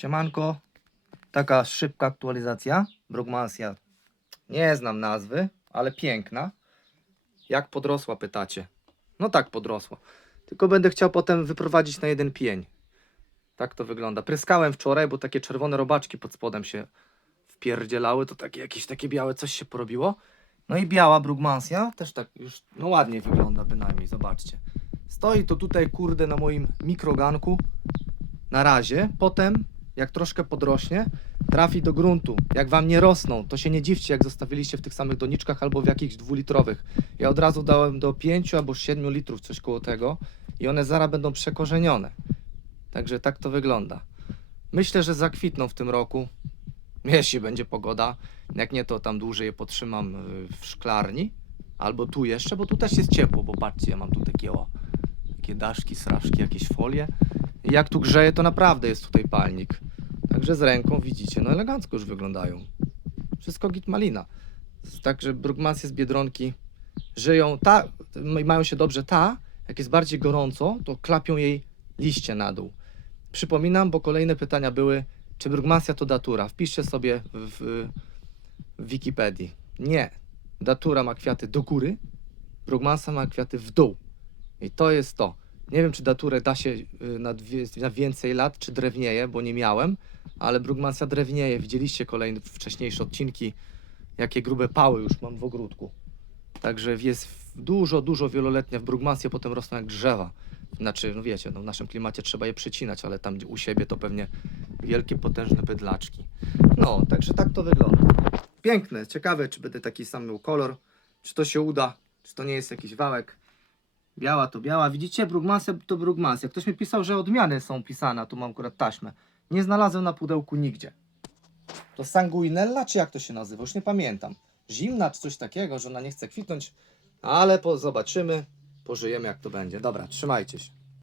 Siemanko, taka szybka aktualizacja. Brugmansia. Nie znam nazwy, ale piękna. Jak podrosła, pytacie? No tak, podrosła. Tylko będę chciał potem wyprowadzić na jeden pień. Tak to wygląda. Pryskałem wczoraj, bo takie czerwone robaczki pod spodem się wpierdzielały. To takie jakieś takie białe coś się porobiło. No i biała Brugmansia też tak już no ładnie wygląda bynajmniej, zobaczcie. Stoi to tutaj kurde na moim mikroganku na razie. Potem, jak troszkę podrośnie, trafi do gruntu. Jak wam nie rosną, to się nie dziwcie, jak zostawiliście w tych samych doniczkach albo w jakichś dwulitrowych. Ja od razu dałem do 5 albo 7 litrów, coś koło tego, i one zaraz będą przekorzenione. Także tak to wygląda. Myślę, że zakwitną w tym roku. Jeśli będzie pogoda. Jak nie, to tam dłużej je potrzymam y, w szklarni. Albo tu jeszcze, bo tu też jest ciepło, bo patrzcie, ja mam tu takie o, takie daszki, straszki, jakieś folie. Jak tu grzeje, to naprawdę jest tutaj palnik. Także z ręką widzicie, no elegancko już wyglądają. Wszystko git malina. Także brugmansy z Biedronki żyją, ta, mają się dobrze ta, jak jest bardziej gorąco, to klapią jej liście na dół. Przypominam, bo kolejne pytania były, czy brugmansia to datura? Wpiszcie sobie w, w Wikipedii. Nie. Datura ma kwiaty do góry, brugmansa ma kwiaty w dół. I to jest to. Nie wiem, czy daturę da się y, na, dwie, na więcej lat, czy drewnieje, bo nie miałem, ale brugmansia drewnieje. Widzieliście kolejne wcześniejsze odcinki, jakie grube pały już mam w ogródku. Także jest dużo, dużo wieloletnia w brugmansie, potem rosną jak drzewa. Znaczy, no wiecie, no w naszym klimacie trzeba je przycinać, ale tam u siebie to pewnie wielkie, potężne bydlaczki. No, także tak to wygląda. Piękne, ciekawe, czy będę taki sam miał kolor, czy to się uda, czy to nie jest jakiś wałek. Biała to biała. Widzicie, brugmansia to brugmansia. Ktoś mi pisał, że odmiany są pisane, tu mam akurat taśmę. Nie znalazłem na pudełku nigdzie. To sanguinella, czy jak to się nazywa? Już nie pamiętam. Zimna, czy coś takiego, że ona nie chce kwitnąć, ale po, zobaczymy, pożyjemy jak to będzie. Dobra, trzymajcie się.